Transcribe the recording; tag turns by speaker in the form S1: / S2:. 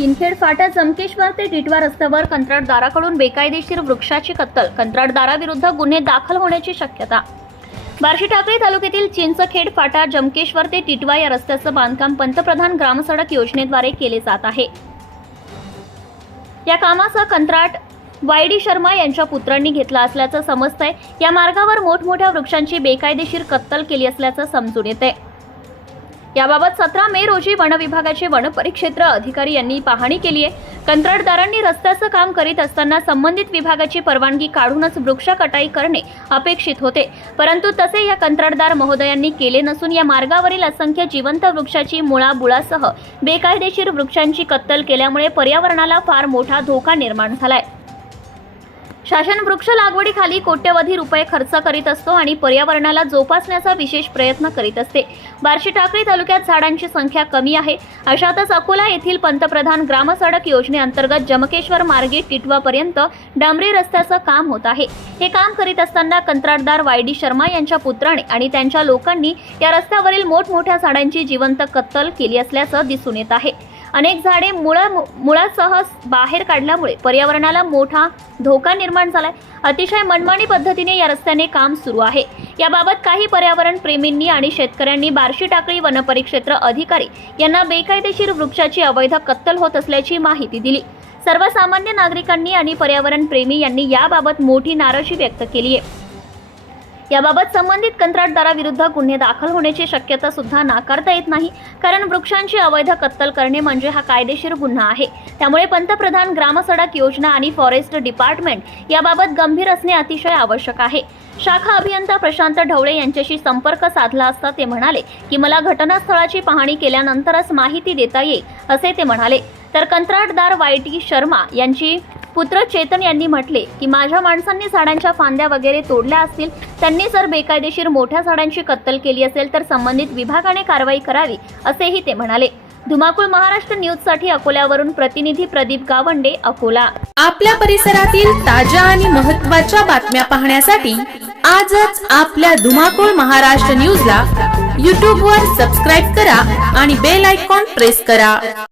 S1: किनखेड फाटा जमकेश्वर ते टिटवा रस्त्यावर कंत्राटदाराकडून बेकायदेशीर वृक्षाची कत्तल. कंत्राटदाराविरुद्ध गुन्हे दाखल होण्याची शक्यता. बार्शी ठाकरे तालुक्यातील चिंचखेड फाटा जमकेश्वर ते टिटवा या रस्त्याचं बांधकाम पंतप्रधान ग्रामसडक योजनेद्वारे केले जात आहे. या कामाचा कंत्राट वाय डी शर्मा यांच्या पुत्रांनी घेतला असल्याचं समजतंय. या मार्गावर मोठमोठ्या वृक्षांची बेकायदेशीर कत्तल केली असल्याचं समजून येते याबाबत सतरा मे रोजी वन विभागाचे वन परिक्षेत्र अधिकारी यांनी पाहणी केली आहे. कंत्राटदारांनी रस्त्याचं काम करीत असताना संबंधित विभागाची परवानगी काढूनच वृक्ष कटाई करणे अपेक्षित होते. परंतु तसे या कंत्राटदार महोदयांनी केले नसून या मार्गावरील असंख्य जिवंत वृक्षाची मुळाबुळासह बेकायदेशीर वृक्षांची कत्तल केल्यामुळे पर्यावरणाला फार मोठा धोका निर्माण झालाय. शासन वृक्ष लागवडीखाली कोट्यवधी रुपये खर्च करीत असतो आणि पर्यावरणाला जोपासण्याचा विशेष प्रयत्न करीत असते. बार्शी टाकळी तालुक्यात झाडांची संख्या कमी आहे. अशातच अकोला येथील पंतप्रधान ग्रामसडक योजनेअंतर्गत जमकेश्वर मार्गे टिटवापर्यंत डांबरी रस्त्याचं काम होत आहे. हे काम करीत असताना कंत्राटदार वाय डी शर्मा यांच्या पुत्राने आणि त्यांच्या लोकांनी या रस्त्यावरील मोठमोठ्या झाडांची जिवंत कत्तल केली असल्याचं दिसून येत आहे. अनेक झाडे मुळा मुळासह बाहेर काढल्यामुळे पर्यावरणाला मोठा धोका निर्माण झालाय. अतिशय मनमानी पद्धतीने या रस्त्याने काम सुरू आहे. याबाबत काही पर्यावरण प्रेमींनी आणि शेतकऱ्यांनी बार्शी टाकळी वनपरिक्षेत्र अधिकारी यांना बेकायदेशीर वृक्षाची अवैध कत्तल होत असल्याची माहिती दिली. सर्वसामान्य नागरिकांनी आणि पर्यावरण प्रेमी यांनी याबाबत मोठी नाराजी व्यक्त केली आहे याबाबत संबंधित कंत्राटदाराविरुद्ध गुन्हे दाखल होण्याची शक्यता सुद्धा नाकारता येत नाही कारण वृक्षांची अवैध कत्तल करणे म्हणजे हा कायदेशीर गुन्हा आहे. त्यामुळे पंतप्रधान ग्रामसडक योजना आणि फॉरेस्ट डिपार्टमेंट याबाबत गंभीर असणे अतिशय आवश्यक आहे. शाखा अभियंता प्रशांत ढवळे यांच्याशी संपर्क साधला असता ते म्हणाले की मला घटनास्थळाची पाहणी केल्यानंतरच माहिती देता येईल असे ते म्हणाले. तर कंत्राटदार वाय टी शर्मा यांची पुत्र चेतन यांनी म्हटले की माझ्या माणसांनी झाडांच्या फांद्या वगैरे तोडल्या असतील त्यांनी जर बेकायदेशीर मोठ्या झाडांची कत्तल केली असेल तर संबंधित विभागाने कारवाई करावी असेही ते म्हणाले. धुमाकूळ महाराष्ट्र न्यूजसाठी अकोल्यावरून प्रतिनिधी प्रदीप गावंडे अकोला.
S2: आपल्या परिसरातील ताज्या आणि महत्त्वाच्या बातम्या पाहण्यासाठी आजच आपल्या धुमाकूळ महाराष्ट्र न्यूजला यूट्यूबवर सबस्क्राईब करा आणि बेल आयकॉन प्रेस करा.